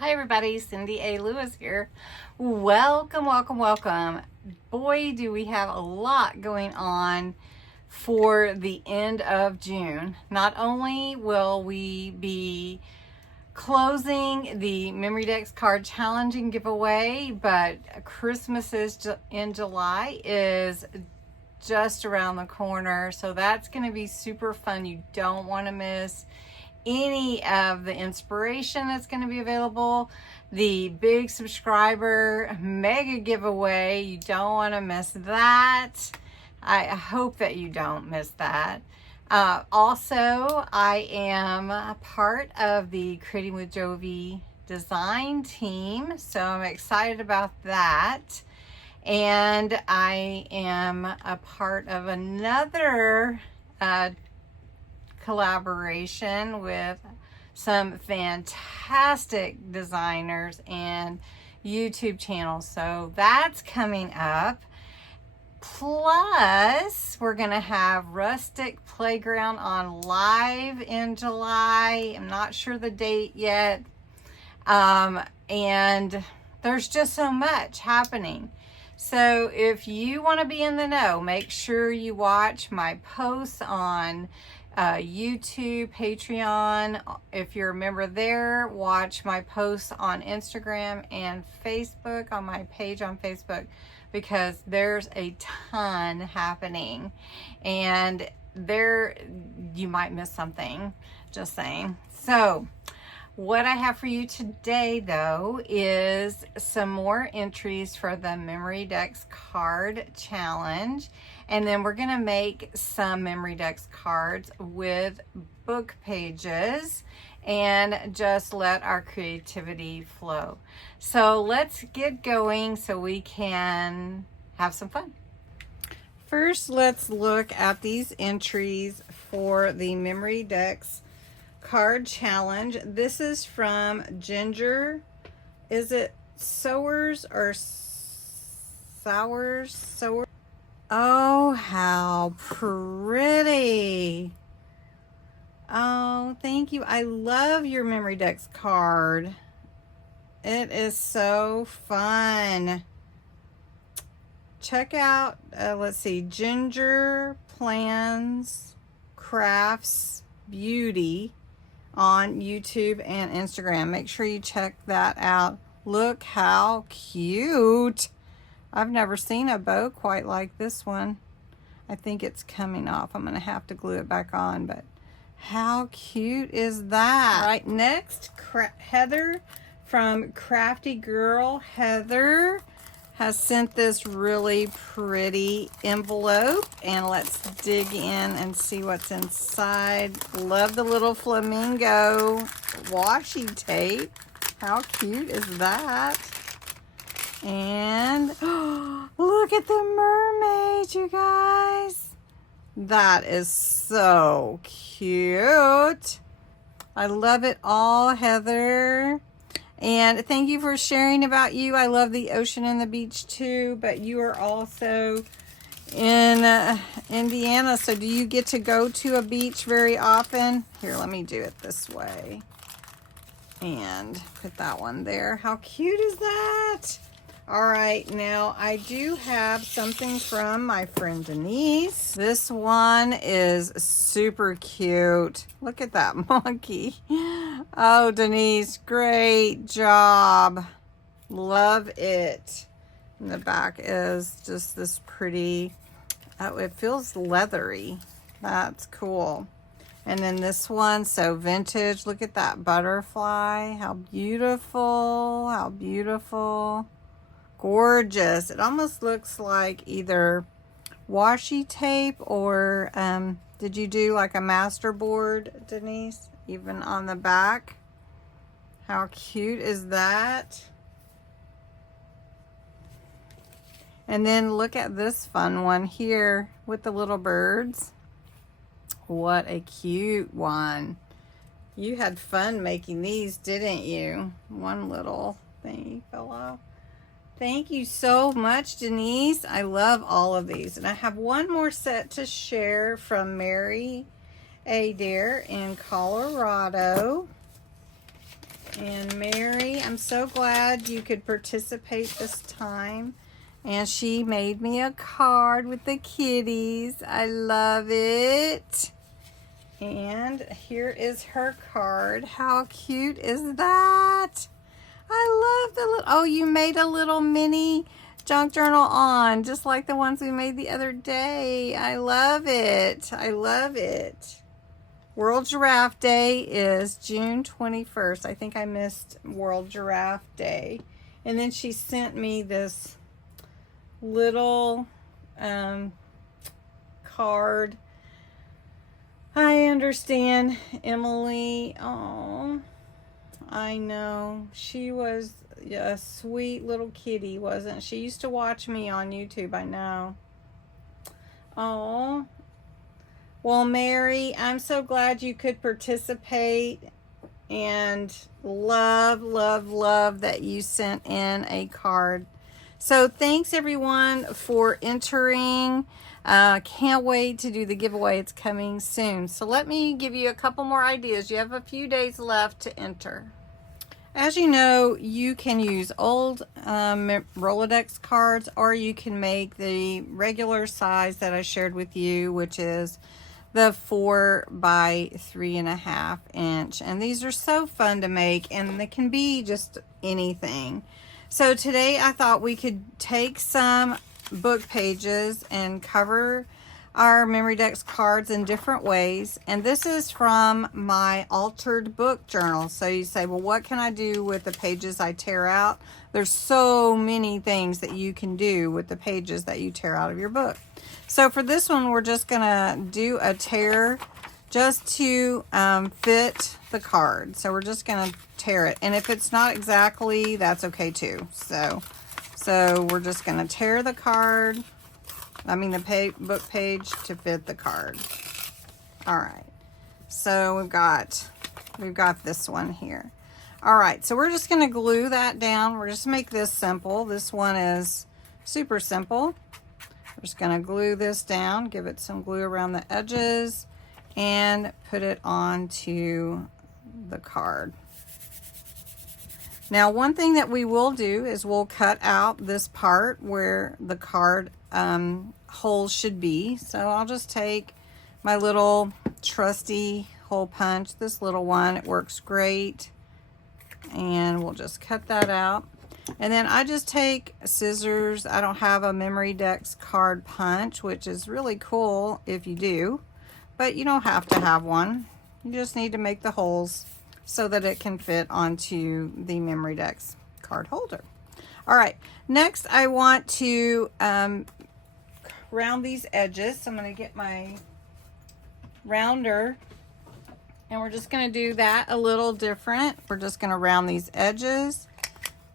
Hi everybody, Cindy A. Lewis here. Welcome, welcome, welcome. Boy, do we have a lot going on for the end of June. Not only will we be closing the Memory Decks card challenge and giveaway, but Christmas is in July is just around the corner. So that's going to be super fun. You don't want to miss any of the inspiration that's going to be available. The big subscriber mega giveaway, you don't want to miss that. I hope that you don't miss that. Also, I am a part of the Creating with Jovi design team, so I'm excited about that. And I am a part of another collaboration with some fantastic designers and YouTube channels. So that's coming up. Plus, we're going to have Rustic Playground on live in July. I'm not sure the date yet. And there's just so much happening. So if you want to be in the know, make sure you watch my posts on YouTube, Patreon. If you're a member there, watch my posts on Instagram and Facebook, on my page on Facebook, because there's a ton happening and there you might miss something, just saying. So what I have for you today, though, is some more entries for the Memory Decks card challenge. And then we're going to make some Memory Decks cards with book pages and just let our creativity flow. So let's get going so we can have some fun. First, let's look at these entries for the Memory Decks card challenge. This is from Ginger. Is it Sowers or Sowers? Sowers? Oh, how pretty. Oh, thank you. I love your Memory Decks card. It is so fun. Check out, let's see, Ginger Plans Crafts Beauty on YouTube and Instagram. Make sure you check that out. Look how cute. I've never seen a bow quite like this one. I think it's coming off. I'm going to have to glue it back on, but how cute is that? All right, next, Heather from Crafty Girl. Heather has sent this really pretty envelope, and let's dig in and see what's inside. Love the little flamingo washi tape. How cute is that? And look at the mermaid, you guys. That is so cute. I love it all, Heather. And thank you for sharing about you. I love the ocean and the beach too, but you are also in Indiana. So do you get to go to a beach very often? Here, let me do it this way. And put that one there. How cute is that? All right, now I do have something from my friend Denise. This one is super cute. Look at that monkey. Oh, Denise, great job. Love it. And the back is just this pretty, oh, it feels leathery. That's cool. And then this one, so vintage. Look at that butterfly. How beautiful. How beautiful. Gorgeous. It almost looks like either washi tape or did you do like a masterboard, Denise? Even on the back. How cute is that? And then look at this fun one here with the little birds. What a cute one. You had fun making these, didn't you? One little thing fell off. Thank you so much, Denise. I love all of these. And I have one more set to share from Mary Adair in Colorado. And Mary, I'm so glad you could participate this time. And she made me a card with the kitties. I love it. And here is her card. How cute is that? I love the little, oh, you made a little mini junk journal on, just like the ones we made the other day. I love it. I love it. World Giraffe Day is June 21st. I think I missed World Giraffe Day. And then she sent me this little card. I understand, Emily. Oh, I know. She was a sweet little kitty, wasn't she? She used to watch me on YouTube, I know. Oh. Well, Mary, I'm so glad you could participate, and love, love, love that you sent in a card. So thanks everyone for entering. Can't wait to do the giveaway. It's coming soon. So let me give you a couple more ideas. You have a few days left to enter. As you know, you can use old Rolodex cards, or you can make the regular size that I shared with you, which is the 4 by 3.5 inch. And these are so fun to make, and they can be just anything. So today I thought we could take some book pages and cover our Memory Dex cards in different ways. And this is from my altered book journal. So you say, well, what can I do with the pages I tear out? There's so many things that you can do with the pages that you tear out of your book. So for this one, we're just gonna do a tear just to fit the card. So we're just gonna tear it. And if it's not exactly, that's okay too. So we're just gonna tear the card, the book page to fit the card. All right, so we've got this one here. All right, so we're just gonna glue that down. We're just make this simple. This one is super simple. We're just gonna glue this down, give it some glue around the edges, and put it onto the card. Now, one thing that we will do is we'll cut out this part where the card holes should be. So I'll just take my little trusty hole punch, this little one. It works great. And we'll just cut that out. And then I just take scissors. I don't have a Memory Dex card punch, which is really cool if you do, but you don't have to have one. You just need to make the holes so that it can fit onto the Memory Dex card holder. All right, next I want to round these edges. So I'm going to get my rounder, and we're just going to do that a little different. We're just going to round these edges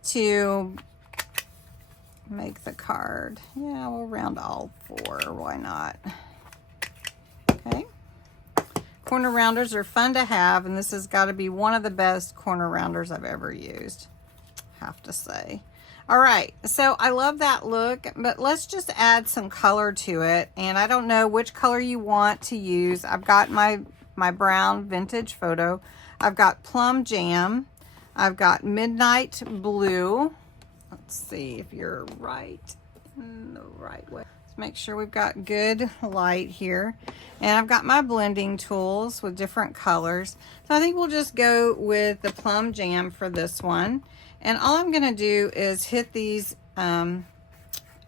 to make the card. Yeah, we'll round all 4. Why not? Okay. Corner rounders are fun to have, and this has got to be one of the best corner rounders I've ever used, have to say. All right, so I love that look, but let's just add some color to it. And I don't know which color you want to use. I've got my brown vintage photo. I've got plum jam. I've got midnight blue. Let's see if you're right in the right way. Let's make sure we've got good light here. And I've got my blending tools with different colors. So I think we'll just go with the plum jam for this one. And all I'm gonna do is hit these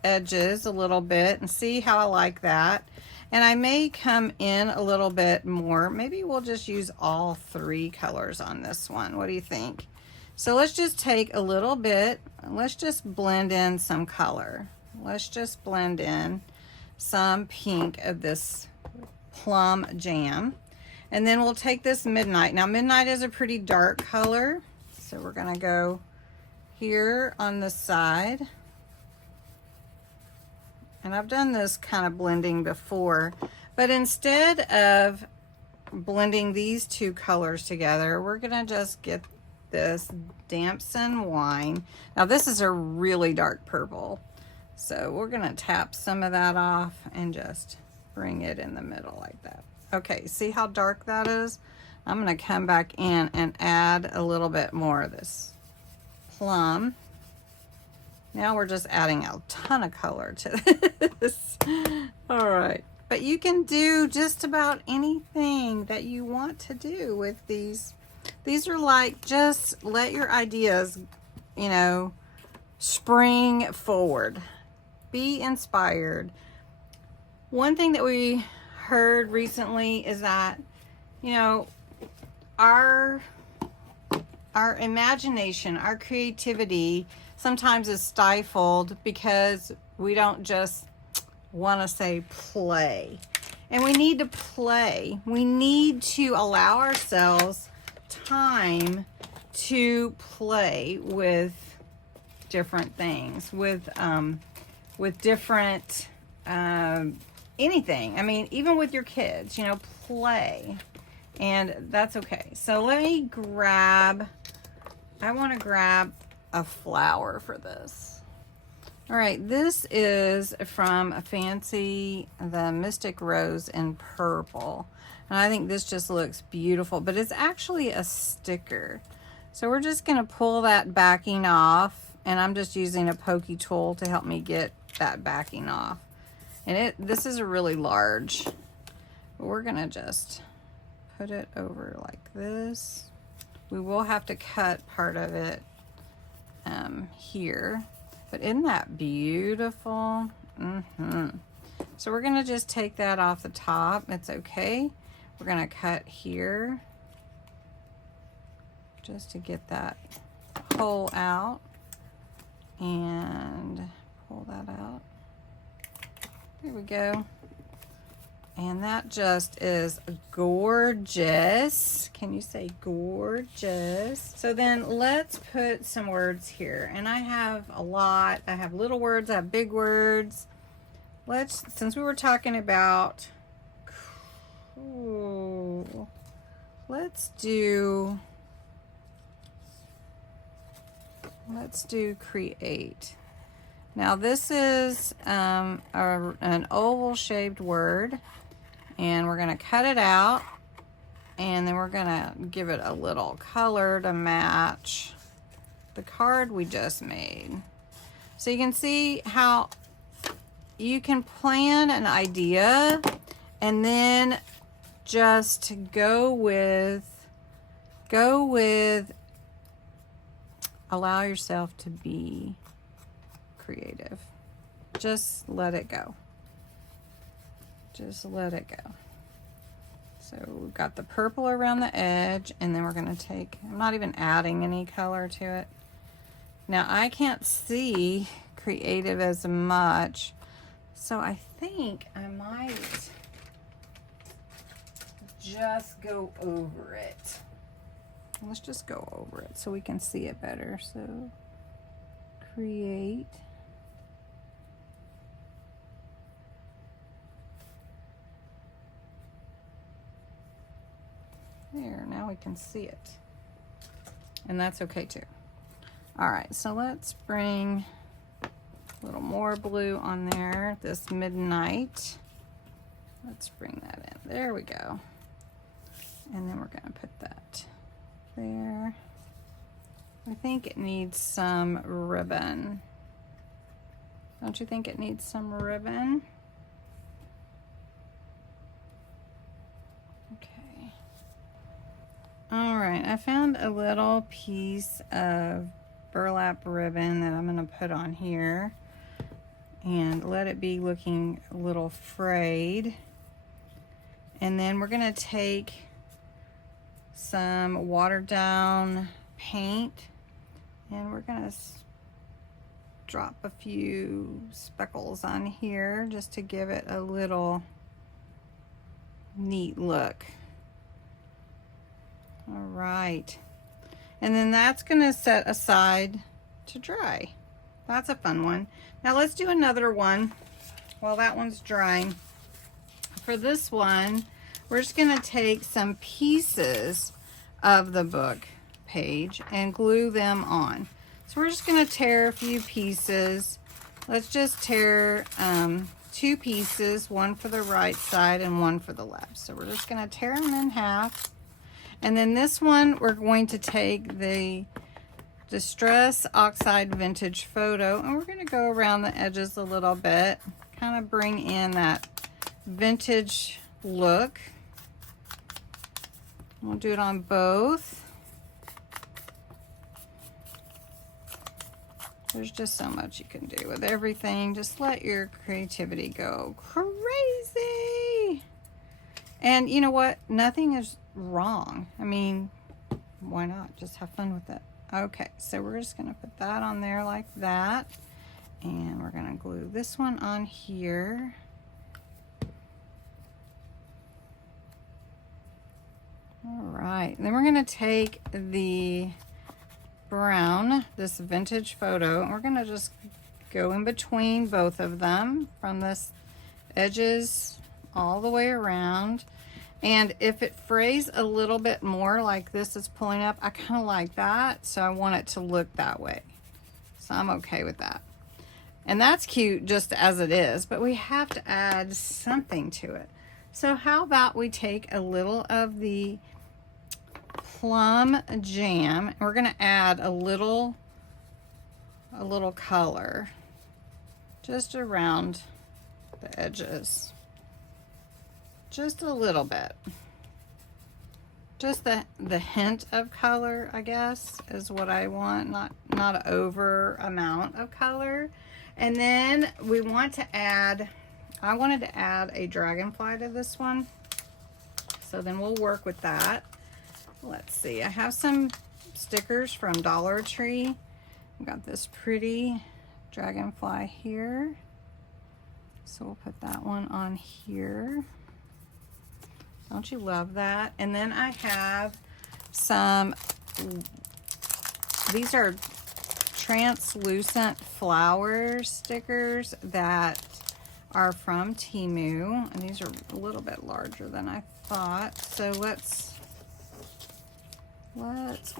edges a little bit and see how I like that. And I may come in a little bit more. Maybe we'll just use all 3 colors on this one. What do you think? So let's just take a little bit, and let's just blend in some color. Let's just blend in some pink of this plum jam. And then we'll take this midnight. Now midnight is a pretty dark color. So we're gonna go here on the side. And I've done this kind of blending before, but instead of blending these 2 colors together, we're gonna just get this Damson Wine. Now this is a really dark purple, so we're gonna tap some of that off and just bring it in the middle like that. Okay, see how dark that is? I'm going to come back in and add a little bit more of this plum. Now we're just adding a ton of color to this. All right. But you can do just about anything that you want to do with these. These are like, just let your ideas, you know, spring forward. Be inspired. One thing that we heard recently is that, you know, our imagination, our creativity sometimes is stifled because we don't just want to say play. And we need to play. We need to allow ourselves time to play with different things, with different anything. I mean, even with your kids, you know, play. And that's okay. So let me grab, I want to grab a flower for this. All right, this is from Fancy, the Mystic Rose in purple. And I think this just looks beautiful, but it's actually a sticker. So we're just gonna pull that backing off, and I'm just using a pokey tool to help me get that backing off. And this is a really large, but we're gonna just put it over like this. We will have to cut part of it here, but isn't that beautiful? So we're gonna just take that off the top. It's okay. We're gonna cut here just to get that hole out and pull that out. There we go. And that just is gorgeous. Can you say gorgeous? So then let's put some words here. And I have a lot. I have little words, I have big words. Since we were talking about cool, let's do create. Now this is an oval shaped word, and we're gonna cut it out, and then we're gonna give it a little color to match the card we just made. So you can see how you can plan an idea and then just go with, allow yourself to be creative. Just let it go. Just let it go. So we've got the purple around the edge, and then we're going to take, I'm not even adding any color to it. Now I can't see creative as much, so I think I might just go over it. Let's just go over it so we can see it better. So create. There, now we can see it. And that's okay too. All right, so let's bring a little more blue on there, this midnight. Let's bring that in. There we go. And then we're gonna put that there. I think it needs some ribbon. Don't you think it needs some ribbon? Okay. All right, I found a little piece of burlap ribbon that I'm gonna put on here and let it be looking a little frayed. And then we're gonna take some watered down paint, and we're gonna drop a few speckles on here just to give it a little neat look. All right, and then that's gonna set aside to dry. That's a fun one. Now let's do another one while that one's drying. For this one, we're just gonna take some pieces of the book page and glue them on. So we're just gonna tear a few pieces. Let's just tear 2 pieces, one for the right side and one for the left. So we're just gonna tear them in half. And then this one, we're going to take the Distress Oxide Vintage Photo, and we're going to go around the edges a little bit, kind of bring in that vintage look. We'll do it on both. There's just so much you can do with everything. Just let your creativity go crazy. And you know what? Nothing is wrong. I mean, why not? Just have fun with it. Okay, so we're just going to put that on there like that. And we're going to glue this one on here. All right, and then we're going to take the brown, this vintage photo, and we're going to just go in between both of them from this edges all the way around. And if it frays a little bit more, like this is pulling up, I kind of like that, so I want it to look that way. So I'm okay with that. And that's cute just as it is, but we have to add something to it. So how about we take a little of the plum jam, and we're going to add a little color just around the edges. Just a little bit. Just the hint of color, I guess, is what I want, not an over amount of color. And then we want to add, I wanted to add a dragonfly to this one. So then we'll work with that. Let's see, I have some stickers from Dollar Tree. I've got this pretty dragonfly here. So we'll put that one on here. Don't you love that? And then I have some, these are translucent flower stickers that are from Temu. And these are a little bit larger than I thought. So let's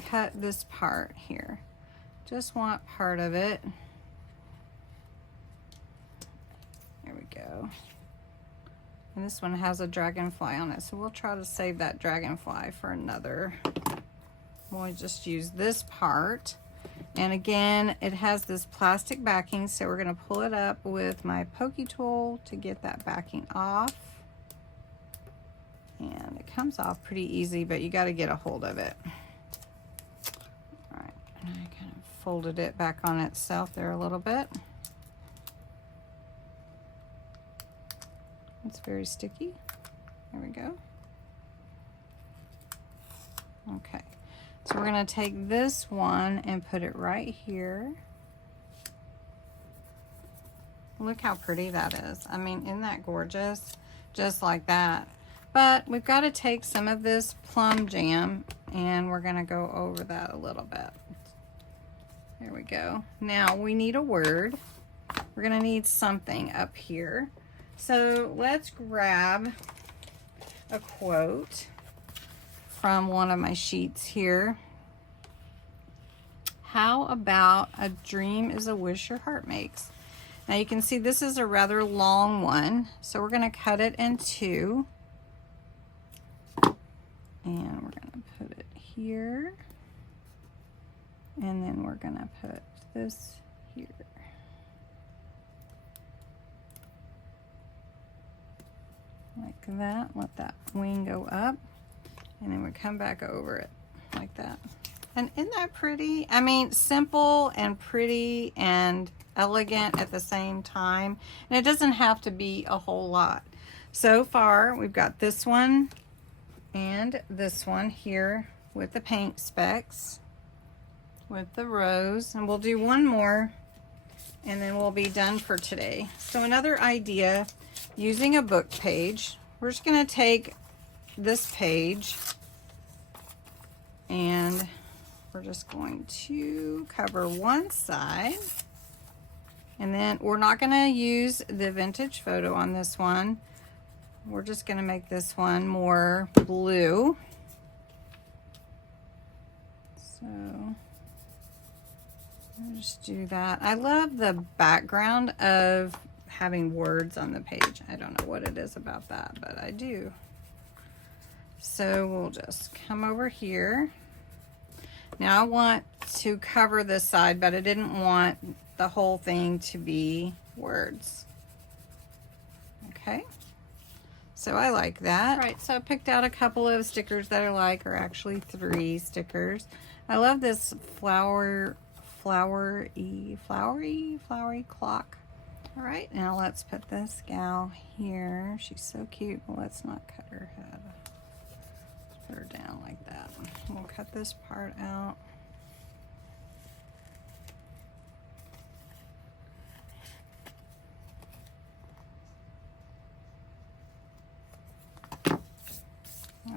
cut this part here. Just want part of it. There we go. And this one has a dragonfly on it, so we'll try to save that dragonfly for another. We'll just use this part. And again, it has this plastic backing, so we're going to pull it up with my pokey tool to get that backing off. And it comes off pretty easy, but you got to get a hold of it. All right, and I kind of folded it back on itself there a little bit. It's very sticky. There we go. Okay, so we're going to take this one and put it right here. Look how pretty that is. I mean, isn't that gorgeous? Just like that. But we've got to take some of this plum jam and we're going to go over that a little bit. There we go. Now we need a word. We're going to need something up here. So let's grab a quote from one of my sheets here. How about a dream is a wish your heart makes? Now you can see this is a rather long one, so we're going to cut it in two. And we're going to put it here. And then we're going to put this here. Like that, let that wing go up, and then we come back over it like that. And isn't that pretty? I mean, simple and pretty and elegant at the same time. And it doesn't have to be a whole lot. So far, we've got this one and this one here with the paint specks, with the rose, and we'll do one more and then we'll be done for today. So another idea, using a book page, we're just going to take this page and we're just going to cover one side, and then we're not going to use the vintage photo on this one. We're just going to make this one more blue. So I'll just do that. I love the background of having words on the page. I don't know what it is about that, but I do. So we'll just come over here. Now I want to cover this side, but I didn't want the whole thing to be words. Okay, so I like that. All right, so I picked out a couple of stickers that I like, or actually 3 stickers. I love this flowery clock. All right, now let's put this gal here. She's so cute. Well, let's not cut her head. Let's put her down like that. We'll cut this part out.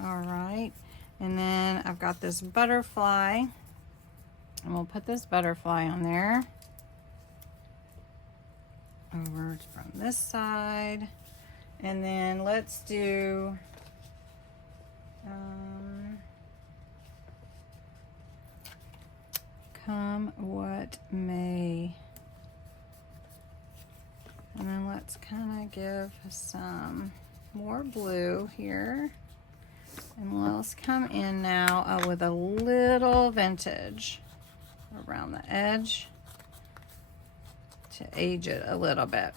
All right, and then I've got this butterfly, and we'll put this butterfly on there. Over from this side, and then let's do come what may, and then let's kind of give some more blue here, and let's come in now with a little vintage around the edge to age it a little bit.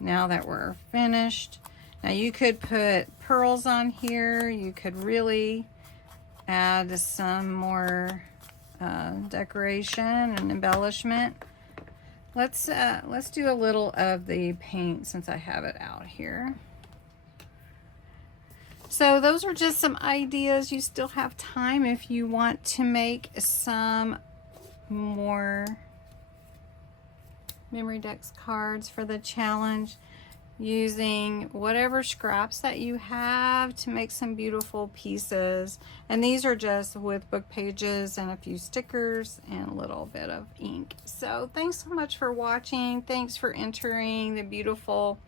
Now that we're finished, now you could put pearls on here. You could really add some more decoration and embellishment. Let's do a little of the paint since I have it out here. So those are just some ideas. You still have time if you want to make some more memory decks cards for the challenge, using whatever scraps that you have to make some beautiful pieces. And these are just with book pages and a few stickers and a little bit of ink. So thanks so much for watching. Thanks for entering the beautiful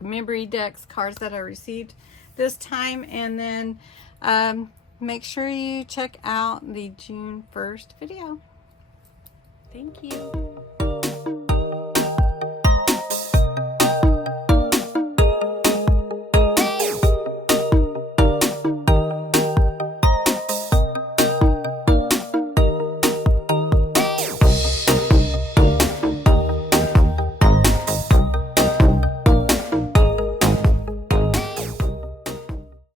memory decks cards that I received this time. And then make sure you check out the June 1st video. Thank you.